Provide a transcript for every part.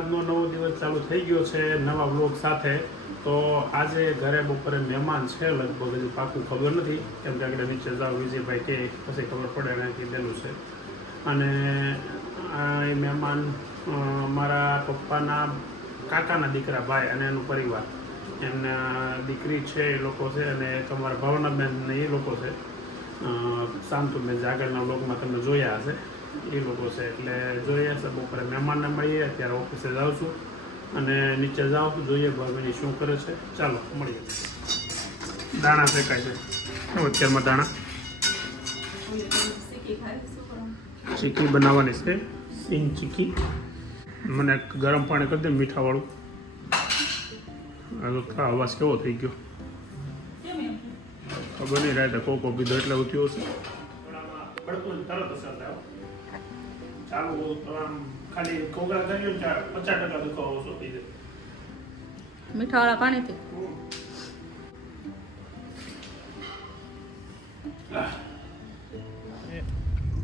આજનો નવો દિવસ ચાલુ થઈ ગયો છે, નવા બ્લોગ સાથે. તો આજે ઘરે બપોરે મહેમાન છે, લગભગ હજુ પાકું ખબર નથી. કેમ કે આગળ નીચે જાઓ, વિજયભાઈ કે પછી ખબર પડે એને કીધેલું છે. અને એ મહેમાન મારા પપ્પાના કાકાના દીકરા ભાઈ અને એનું પરિવાર. એમના દીકરી છે, એ લોકો છે અને એક અમારા ભાવનાબેન એ લોકો છે. શાંતુબેન જે આગળના બ્લોગમાં તમે જોયા હશે. એ લોકો છે. એટલે જોઈએ છે બપોરે મહેમાનને મળીએ અત્યારે ઓફિસે જાઉં છું અને નીચે જાઉં જોઈએ ભાભીની શું કરે છે. ચાલો મળીએ. દાણા ફેંકાય છે. શું અત્યારમાં દાણા? ચીકી બનાવવાની છે. સીન ચીકી. મને ગરમ પાણી કરી દે મીઠાવાળું. આ અવાજ કેવો થઈ ગયો? ખબર નહીં રાતે કોકો પીધો એટલે ઉઠ્યો છે ચાલુ આમ ખાલી કોગળા કર્યું ને પચાસ ટકા દુખાવો ઓછો થઈ જાય. મીઠાવાળા પાણીથી?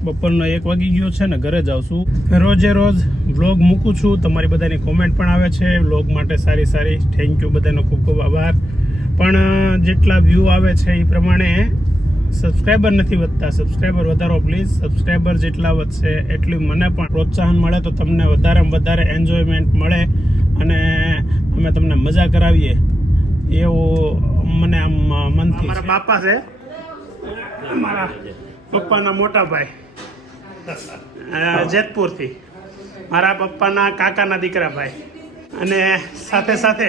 બપોરનો એક વાગી ગયો છે ને ઘરે જાઉં છું. રોજે રોજ વ્લોગ મૂકું છું. તમારી બધાની કોમેન્ટ પણ આવે છે. વ્લોગ માટે સારી સારી. થેન્ક યુ બધાનો ખૂબ ખૂબ આભાર. પણ જેટલા વ્યૂ આવે છે એ પ્રમાણે સબસ્ક્રાઈબર નથી વધતા. સબસ્ક્રાઈબર વધારો પ્લીઝ સબસ્ક્રાઈબર જેટલા વધશે એટલું મને પણ પ્રોત્સાહન મળે તો તમને વધારેમાં વધારે એન્જોયમેન્ટ મળે અને અમે તમને મજા કરાવીએ. એવું મને આમ મનથી મારા બાપા છે. મારા પપ્પાના મોટા ભાઈ. જેતપુરથી. મારા પપ્પાના કાકાના દીકરા ભાઈ. અને સાથે સાથે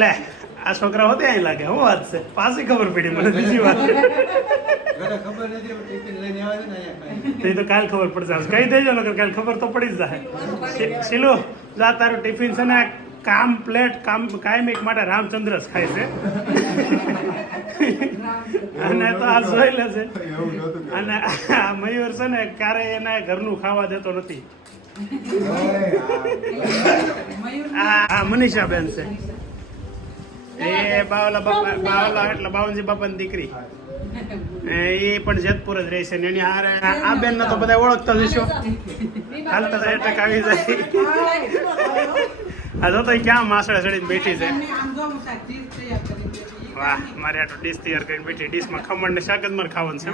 લે આ છોકરા હોતે અહીં લાગે હું વાત છે? પાછી ખબર પડી મને બીજી વાત. ઘરે નથી પણ ટિફિન લઈને આવે છે ને અહીંયા ખાઈ એ તો કાલ ખબર પડશે કહી દેજો ને કાલ ખબર તો પડી જ જાય. શીલુ જા તારું ટિફિન છે ને કામ પ્લેટ કામ કાયમ એક માટે રામચંદ્ર જ ખાય છે. અને તો આ જોઈ લે છે. અને આ મયુર છે ને ક્યારે એના ઘરનું ખાવા દેતો નથી. આ આ મનીષાબેન છે. એ બાવલા બાપા બાવલા એટલે બાવનજી બાપાની દીકરી. એ એ પણ જેતપુર જ રહે છે ને એની હારે આ બેન તો બધા ઓળખતા જ હશો. હાલતા જ એટક આવી જાય. આ જો તો ક્યાં માસળે ચડીને બેઠી છે. વાહ મારે આટલું ડીશ તૈયાર કરીને બેઠી. ડીશમાં ખમણ ને શાક જ મારે ખાવાનું છે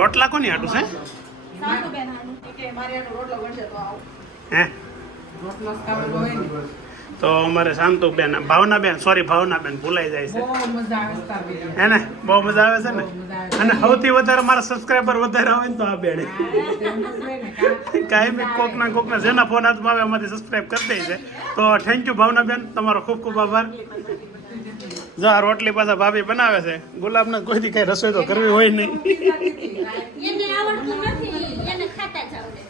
રોટલા કોની આટું છે? હે? તો અમારે શાંતુબેન ભાવનાબેન સોરી ભાવનાબેન ભૂલાઈ જાય છે. હે ને? બહુ મજા આવે છે ને? અને સૌથી વધારે મારા સબસ્ક્રાઈબર વધારે આવે ને તો આ બેન. કાંઈ બી કોકના કોકના જેના ફોન હાથમાં આવે અમારી સબસ્ક્રાઈબ કરી દે છે. તો થેન્ક યુ ભાવનાબેન તમારો ખૂબ ખૂબ આભાર. જો આ રોટલી પાછા ભાભી બનાવે છે ગુલાબને કોઈથી કઈ રસોઈ તો કરવી હોય નહીં. એને આવડતું નથી એને ખાતા જ આવડે.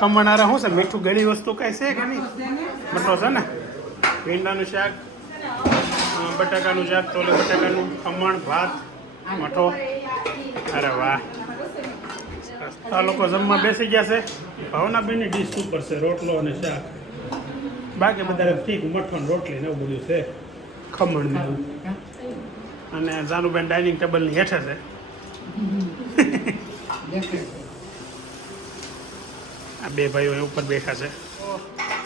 હે બનાવતા નથી ખમણ હારે શું છે? મીઠું ગળી વસ્તુ કઈ છે કે નહીં? બટો છે ને? ભીંડાનું શાક બટાકાનું શાક તો બટાકાનું ખમણ, ભાત, મઠો. અરે વાહ. આ લોકો જમવા બેસી ગયા છે. ભાવનાબેનની ડીશ ઉપર છે રોટલો અને શાક. બાકી બધા ઠીક મઠો રોટલી ને એવું બધું છે. ખમણ એવું. અને જાનુબેન ડાઇનિંગ ટેબલની હેઠે છે. આ બે ભાઈઓ ઉપર બેઠા છે.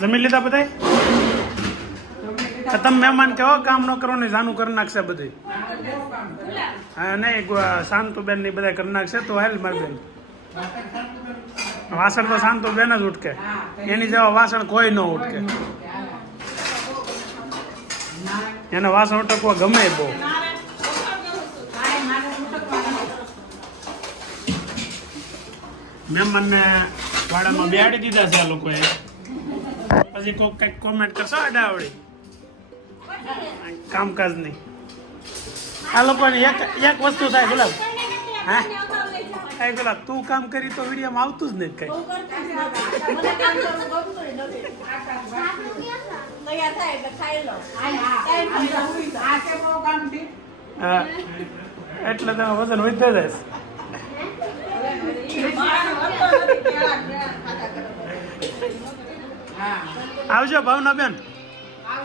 જમી લીધા બધાય? ખતમ તમે મહેમાન કહો, કામ ન કરો ને જાનું કરી નાખશે બધું હા નહીં શાંતુબેનની બધા કરી નાખશે, તો હેલ મારી બેન. વાસણ તો શાંતુબેન જ ઉઠકે એની જેવા વાસણ કોઈ ન ઉઠકે એને વાસણ ઉટકવા ગમે બહુ. મહેમાનને વાડામાં બેહાડી દીધા છે આ લોકોએ. પછી કોક કંઈક કોમેન્ટ કરશો અડાવડી નહીં. આ લોકોને એક એક વસ્તુ થાય, ગુલાબ. હા? કાંઈ ગુલાબ, તું કામ કરી તો વિડીયોમાં આવતું જ નહીં કઈ. એટલે તમે વજન વધતા જાય આવજો ભાવના બેન.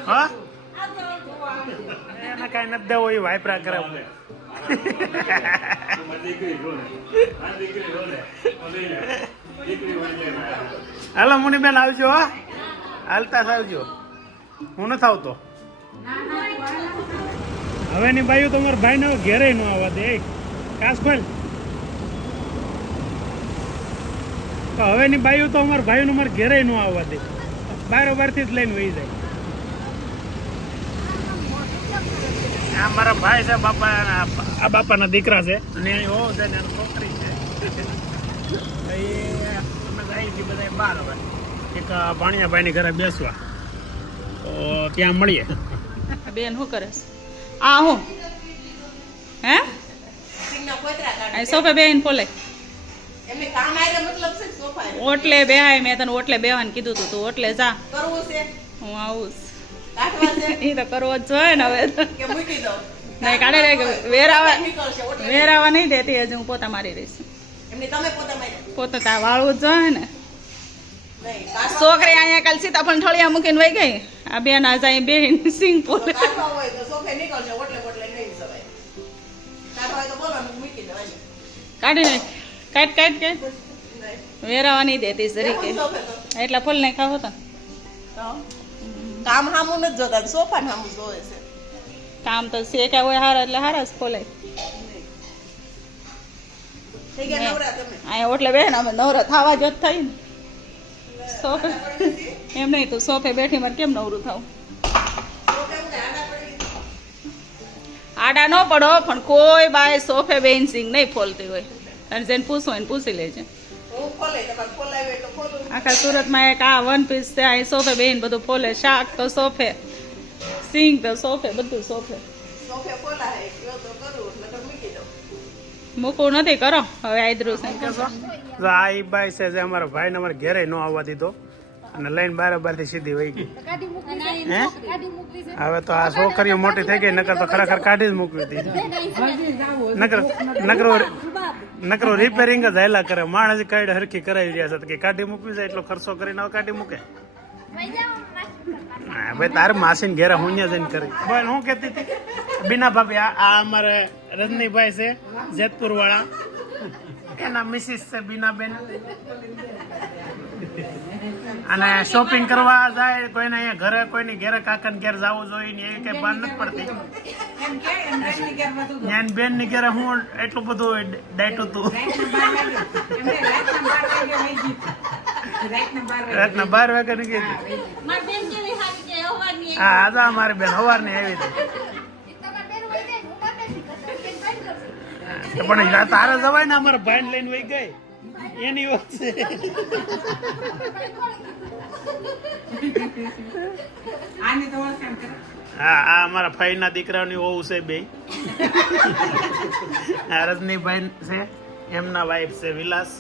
હા? એને કાંઈ નથી દેવો એ વાયપરા કરે. હાલો મુનીબેન આવજો હો. હાલતા આવજો હું નથી આવતો. હવે ની બાયું તમારા ભાઈને ને ઘેરે ન આવવા દે. એ કાસ ખોલ. તો હવેની બાયું તો અમારા ભાઈનું અમારે ઘેરે ન આવવા દે. બારોબારથી જ લઈને વહી જાય. આ મારા ભાઈ છે બાપા આ બાપાના દીકરા છે. અને અહીં હોવ છે ને એની છોકરી છે. એ અમે જાય બધા બહાર હવે. એક ભાણિયાભાઈની ઘરે બેસવા. તો ત્યાં મળીએ. બેન શું કરે આ હું? હે? સોફે બેન પોલે એમને કામ આયરે મતલબ? ઓટલે બેહાય મેં તને ઓટલે બેવાનું કીધું તું તું ઓટલે જા. હું આવું એ તો કરવો જ જોઈએ ને હવે નહીં કાઢે રે વેરાવા વેરાવા નહીં દેતી હજી હું પોતા મારી રહીશ. પોતે તા વાળવું જ જોઈએ ને. છોકરી અહીંયા કાલ સીતાફળ ઠળિયા મૂકીને વહી ગઈ. આ બેન આજ અહીં બેન સિંગ પોલે કાઢવા હોય તો સોફે નીકળશે ઓટલે બોટલે નહીં સવાય કાઢવા હોય તો બોલો ને મૂકી દો હાજી. કાઢી નાખ. કાઢ કાઢ કાઢ. વેરાવા નહીં દેતી તરીકે એટલા ફૂલ નહીં ખાવો તો? કામ હામું નથી જોતા સોફા હામું જોવે છે. કામ તો શેક્યા હોય હારા એટલે હારા જ ખોલાય અહીંયા ઓટલે બેન અમે નવરા થવા જો થઈ ને. સોફે એમ નહીં તું સોફે બેઠી મારે કેમ નવરું થાવ? આડા ન પડો પણ કોઈ બાય સોફે બેન સિંગ નહીં ફોલતી હોય. અને જેને પૂછો એને પૂછી લેજે. આખા સુરતમાં એક આ વન પીસ છે આ સોફે બેન બધું ફોલે શાક તો સોફે સિંગ તો સોફે બધું સોફે. મૂકવું નથી કરો. હવે આદરું સિંગ તો આ ઈ બાઈ છે જે અમારા ભાઈને અમારે ઘેરે નો આવવા દીધો અને લઈને બારોબારથી સીધી વહી ગઈ. હે? હવે તો આ છોકરીઓ મોટી થઈ ગઈ નકર તો ખરેખર કાઢી જ મૂકવી હતી નકર નકરો નકરો રિપેરિંગ જ હેલા કરે. માણસ કાઢી, હરખી કરાવી રહ્યા છે. કે કાઢી મૂકવી જાય એટલો ખર્ચો કરીને હવે કાઢી મૂકે. ભાઈ, તારે માસીન ઘેરે હું અહીંયા જઈને કરી. ભાઈ, હું કહેતી હતી, બીના ભાભી, આ આ અમારે રજનીભાઈ છે જેતપુર વાળા એના મિસિસ છે, બીનાબેન. અને શોપિંગ કરવા જાય, કોઈને અહીંયા ઘરે, કોઈની ઘરે કાકાને ઘેર જવું જોઈએ ને એવી કઈ બાન નથી પડતી. જ્ઞાન બેનની ઘરે હું એટલું બધું ડાયટું હતું રાતના બાર વાગ્યા ની હા આજે અમારી બેન સવારની આવી હતી. પણ તારે જવાય ને, અમારા ભાઈ લઈને વહી ગઈ. એની વાત છે. હા આ અમારા ભાઈના દીકરાની વહુ છે બે. આ રજનીભાઈ છે એમના વાઈફ છે વિલાસ.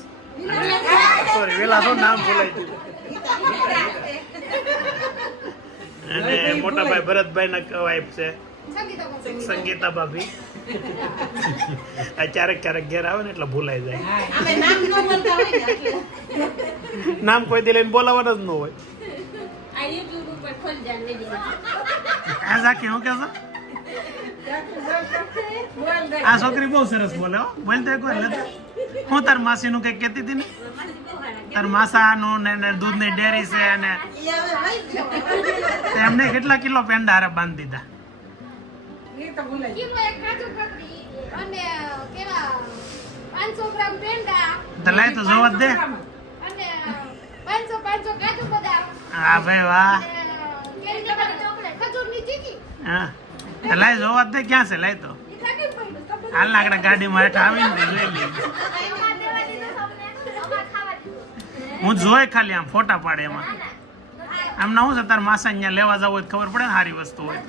સોરી વિલાસ નામ ભૂલાઈ ગયું. અને મોટા ભાઈ ભરતભાઈ ના વાઈફ છે સંગીતા ભાભી. ક્યારેક ક્યારેક ઘેર આવે ને એટલે ભૂલાઈ જાય. નામ કોઈ દી લઈને બોલાવવાના જ ન હોય. આ ઝાકી હું કેસો આ છોકરી બહુ સરસ બોલે હો. બોલતે કોઈ નથી હું તાર માસીનું કંઈક કહેતી હતી ને? તાર માસાનું ને ને દૂધની ડેરી છે અને. એમને કેટલા કિલો પેંડા હારે બાંધી દીધા? કિલો એક કાજુ કતરી અને કેવા પાંચસો ગ્રામ પેંડા તો લાય તો જોવા જ દે. અને પાંચસો પાંચસો કાજુ બદામ. હા ભાઈ વાહ. હા. તો લાય જોવા જ દે ક્યાં છે લાય તો. હાલ લાકડા ગાડીમાં હેઠ આવીને જોઈ લઈએ. અમાર દેવા દીધું તમને અમાર ખાવા દીધું. હું જોઈ ખાલી આમ ફોટા પાડે એમાં. આમ ના હું છે તાર માસા અહીંયા લેવા જવું હોય તો ખબર પડે ને સારી વસ્તુ હોય.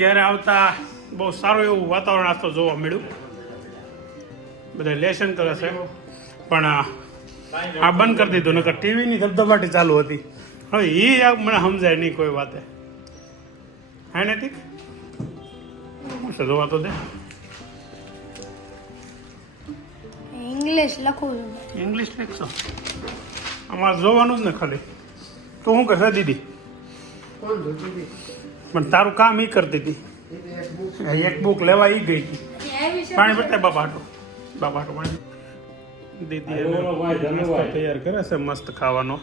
ઘરે આવતા બહુ સારું એવું વાતાવરણ આજ તો જોવા મળ્યું. બધા લેસન કરે છે. પણ આ બંધ કરી દીધું નકર ટીવીની ધબધબાટી ચાલુ હતી. હવે એ મને સમજાય નહીં કોઈ વાતે. હે નથી શું છે જોવા તો દે. ઇંગ્લિશ લખું ઇંગ્લિશ લખશો? અમારે જોવાનું જ ને ખાલી. તો શું કહે દીદી? કોણ હતી? પણ તારું કામ એ કરતી હતી એક બુક લેવા એ ગઈ હતી. પાણી ભરતા બાપા હાટુ. બાપા હાટુ પાણી. દીદી તૈયાર કરે છે મસ્ત ખાવાનો.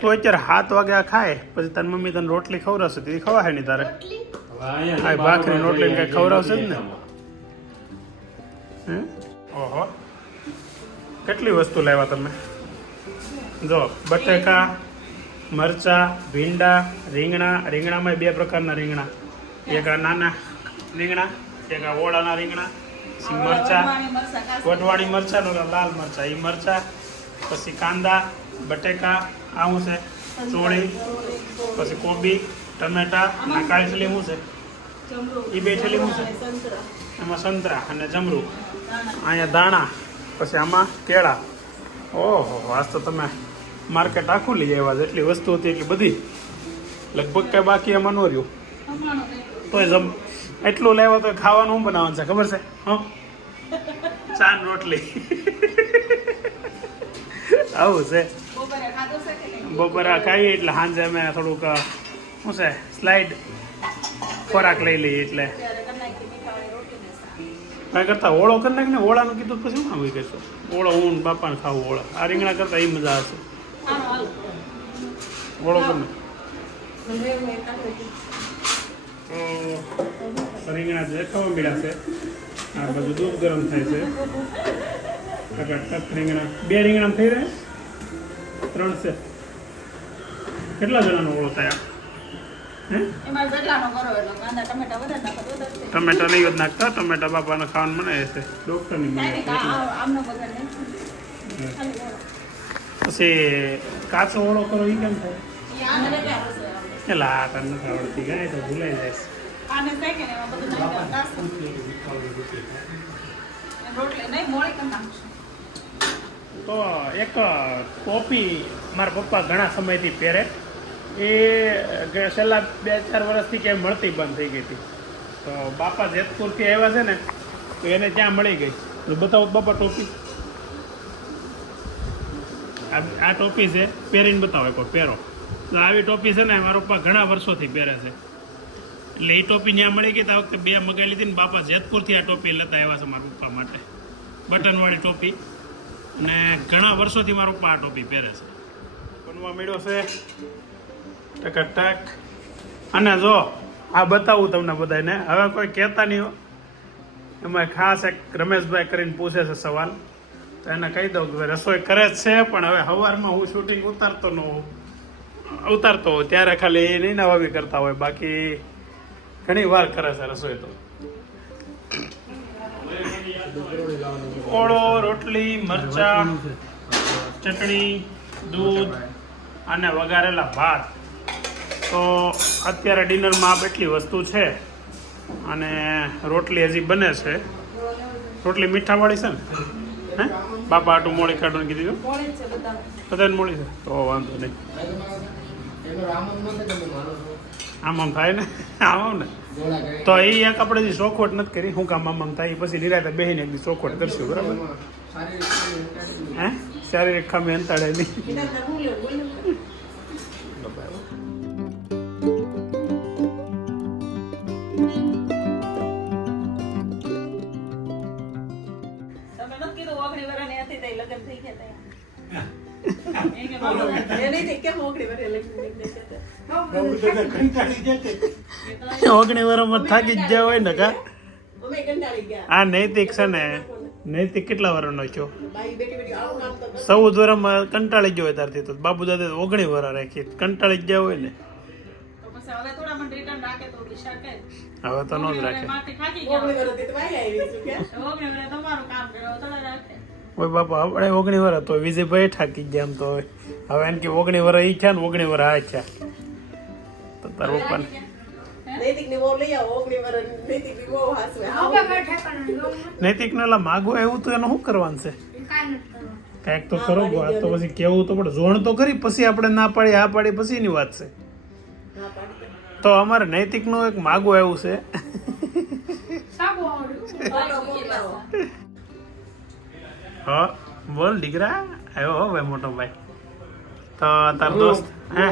તો અત્યારે સાત વાગ્યા ખાય પછી તારી મમ્મી તને રોટલી ખવડાવશે તેથી ખવાય નહીં તારે? આ ભાખરી રોટલી કઈ ખવડાવશે જ ને? હે? ઓહો. કેટલી વસ્તુ લાવ્યા તમે? જો બટેકા મરચા ભીંડા રીંગણા. રીંગણામાં બે પ્રકારના રીંગણા. એક આ નાના રીંગણા એક આ ઓળાના રીંગણા. મરચા. વટવાળી મરચા ને લાલ મરચા. એ મરચા પછી કાંદા બટેકા આવું છે. ચોળી પછી કોબી ટમેટા અને કાળી છેલ્લી શું છે? એ બે છેલ્લી શું છે? એમાં સંતરા અને જમરૂ. અહીંયા દાણા પછી આમાં કેળા. ઓહો આજ તો તમે માર્કેટ આખું લઈ આવ્યા છે. એટલી વસ્તુ હતી, એટલી બધી. લગભગ કઈ બાકી એમાં ન રહ્યું. તો જમ એટલું લેવા તો ખાવાનું શું બનાવવાનું છે, ખબર છે? હા? ચાન રોટલી. આવું છે. બપોરે ખાઈએ એટલે સાંજે અમે થોડુંક, શું છે સ્લાઇડ ખોરાક લઈ લઈએ એટલે. કાંઈ કરતા ઓળો કરી નાખ ને ઓળાનું કીધું પછી શું ખાવું કહેશો ઓળો હું બાપાને ખાવું, ઓળો. આ રીંગણા કરતા એ મજા આવશે. ઓળો કરી તો રીંગણા છે મળ્યા છે આ બધું દૂધ ગરમ થાય છે. રીંગણા. બે રીંગણા થઈ રહ્યા ત્રણ છે. કેટલા જણાનો ઓળો થાય. ટમેટા નહીં જ નાખતા ટમેટા બાપાને ખાવાનું મને છે. ડૉક્ટરની પછી કાચો ઓળો કરો એ કેમ થાય? એટલે આ તને નથી આવડતી ગાય તો ભૂલાઈ જાય. તો એક ટોપી મારા પપ્પા ઘણા સમયથી પહેરે. એ કે છેલ્લા બે ચાર વર્ષથી ક્યાંય મળતી બંધ થઈ ગઈ હતી. તો બાપા જેતપુરથી આવ્યા છે ને તો એને ત્યાં મળી ગઈ. તો બતાવો બાપા ટોપી. આ ટોપી છે, પહેરીને બતાવો એક પહેરો. તો આવી ટોપી છે ને મારા પપ્પા ઘણા વર્ષોથી પહેરે છે. એટલે એ ટોપી ત્યાં મળી ગઈ, તો વખતે બે મગાવી લીધી ને બાપા જેતપુરથી આ ટોપી લેતા આવ્યા છે મારા પપ્પા માટે. બટનવાળી ટોપી. અને ઘણા વર્ષોથી મારો પપ્પા આ ટોપી પહેરે છે. બનવા મળ્યો છે. ટક અને જો, આ બતાવું તમને બધાને હવે કોઈ કહેતા નહીં એમાં ખાસ એક રમેશભાઈ કરીને પૂછે છે સવાલ. તો એને કહી દઉં કે રસોઈ કરે જ છે, પણ હવે સવારમાં હું શૂટિંગ ઉતારતો ન ઉતારતો હોઉં, ત્યારે ખાલી એ નહીં નવાવી કરતા હોય, બાકી ઘણી વાર કરે છે રસોઈ તો. ઓળો, રોટલી, મરચા, ચટણી, દૂધ અને વઘારેલા ભાત. તો અત્યારે ડિનરમાં આ એટલી વસ્તુ છે અને રોટલી હજી બને છે. રોટલી મીઠાવાળી છે ને? હે? બાપા આટું મોડી કાઢવાનું કીધું. બધાને મોળી છે? તો વાંધો નહીં. આમ આમ થાય ને? આમ આમ ને? તો એ એક આપણે જે ચોખવટ નથી કરી હું કામ આમ આમ થાય પછી નિરાતે બેહીને એક ચોખવટ કરશું બરાબર? હે? શારીરિક ખામી અંતાડે ઓગણી વર્ષમાં થાકી જ ગયા હોય ને કા આ નૈતિક છે ને, નૈતિક કેટલા વર્ષનો છો. ચૌદ વર્ષમાં કંટાળી ગયો હોય ત્યારથી તો. બાબુ દાદા ઓગણી વર્ષ રાખી. કંટાળી ગયા હોય ને. હવે તો. ન જ રાખે. વર્ષ માથે થાકી ગયા ઓગળી હોય. વરસથી તો બાઈ આવી છું કે તો ઓગણી વર્ષ તમારું કામ કર્યું, હવે થોડા રાખે. ઓય બાપા આપણે ઓગણી વર્ષ તો વિજયભાઈ ઠાકી ગયા આમ તો હવે હવે એમ કે ઓગણી વર ઈ થયા ને ઓગણી વર્ષ આ થયા તો તાર પપ્પાને કઈ નૈતિક ને માગો એવું તો એનું શું કરવાનું છે. કાંઈ. કાંઈક તો કરો વાત તો પછી કેવું તો પડે જોણ તો કરી પછી આપણે ના પાડી આ પાડી પછીની વાત છે હા પાડી દે. તો અમારે નૈતિકનું એક માગો એવું છે હા બોલ દીકરા આવ્યો હો ભાઈ મોટો ભાઈ. તો તાર દોસ્ત હે?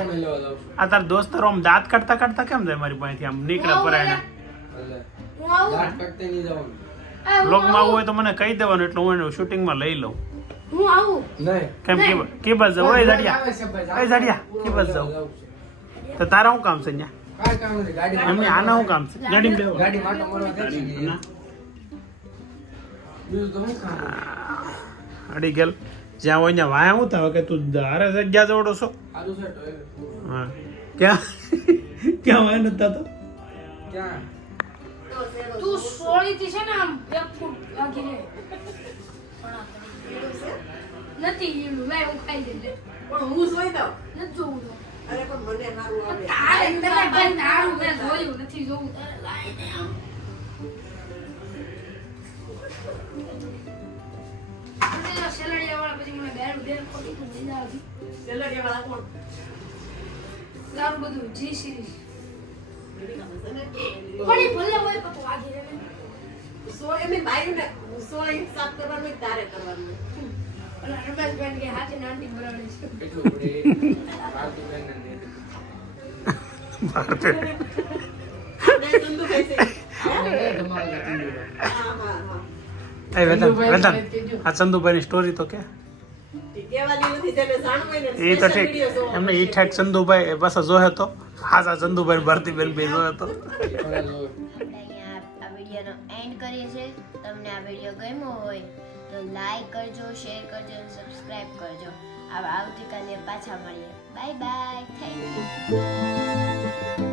આ તાર દોસ્ત તારો આમ દાંત કાઢતા કાઢતા કેમ જાય મારી પાસેથી આમ નીકળે પરાયને દાંત કાઢતે નહીં જવાનું. બ્લોગમાં આવું. હોય તો મને કહી દેવાનું એટલે હું એને શૂટિંગમાં લઈ લઉં. હું આવું? નહીં. કેમ કે કે બસ જાવ? ઓય જાડિયા. ઓય જાડિયા કે બસ જાવ. તો તારા શું કામ છે અહીંયા કાંઈ કામ નથી. ગાડી એમને આના શું કામ છે? ગાડીમાં ગાડી માટો મારવા દે છે કે ના. બીજું તો શું કામ અડી ગયેલ. જ્યાં હોય ત્યાં વાયા હું થાય? કે તું હારે જગ્યા જોડો છો? હા. ક્યાં? ક્યાં વાય નથી થતો ક્યાં? તું સોળીથી છે ને આમ એક ફૂટ વાગી રે નથી હીરું લાય હું ખાઈ જઈ પણ હું જોઈ દઉં. નથી જોવું તો. અરે પણ મને સારું આવે. તારે તારું મેં જોયું નથી જોવું. તારે આમ તારું બધું જી સિરીઝ ને? પણ એ ભલે હોય તું વાગી ને. સો એમની બાયુને સો સાફ કરવાનું તારે કરવાનું પેલા રમેશભાઈને કે હાથે છે કેટલું પડે ને વેદાંત ચંદુભાઈ. આ ચંદુભાઈની સ્ટોરી તો કે એ તો ઠીક. એમને ઠેક ચંદુભાઈ પાછા જોયો હતો. ખાસા ચંદુભાઈ ભારતીબેન ભાઈ જોયો તો થોડા લો આપણે અહીંયા આ વિડીયોનો એન્ડ કરીએ છીએ. તમને આ વીડિયો ગમ્યો હોય તો લાઈક કરજો શેર કરજો અને સબસ્ક્રાઈબ કરજો. આ આવતીકાલે પાછા મળીએ. Bye bye thank you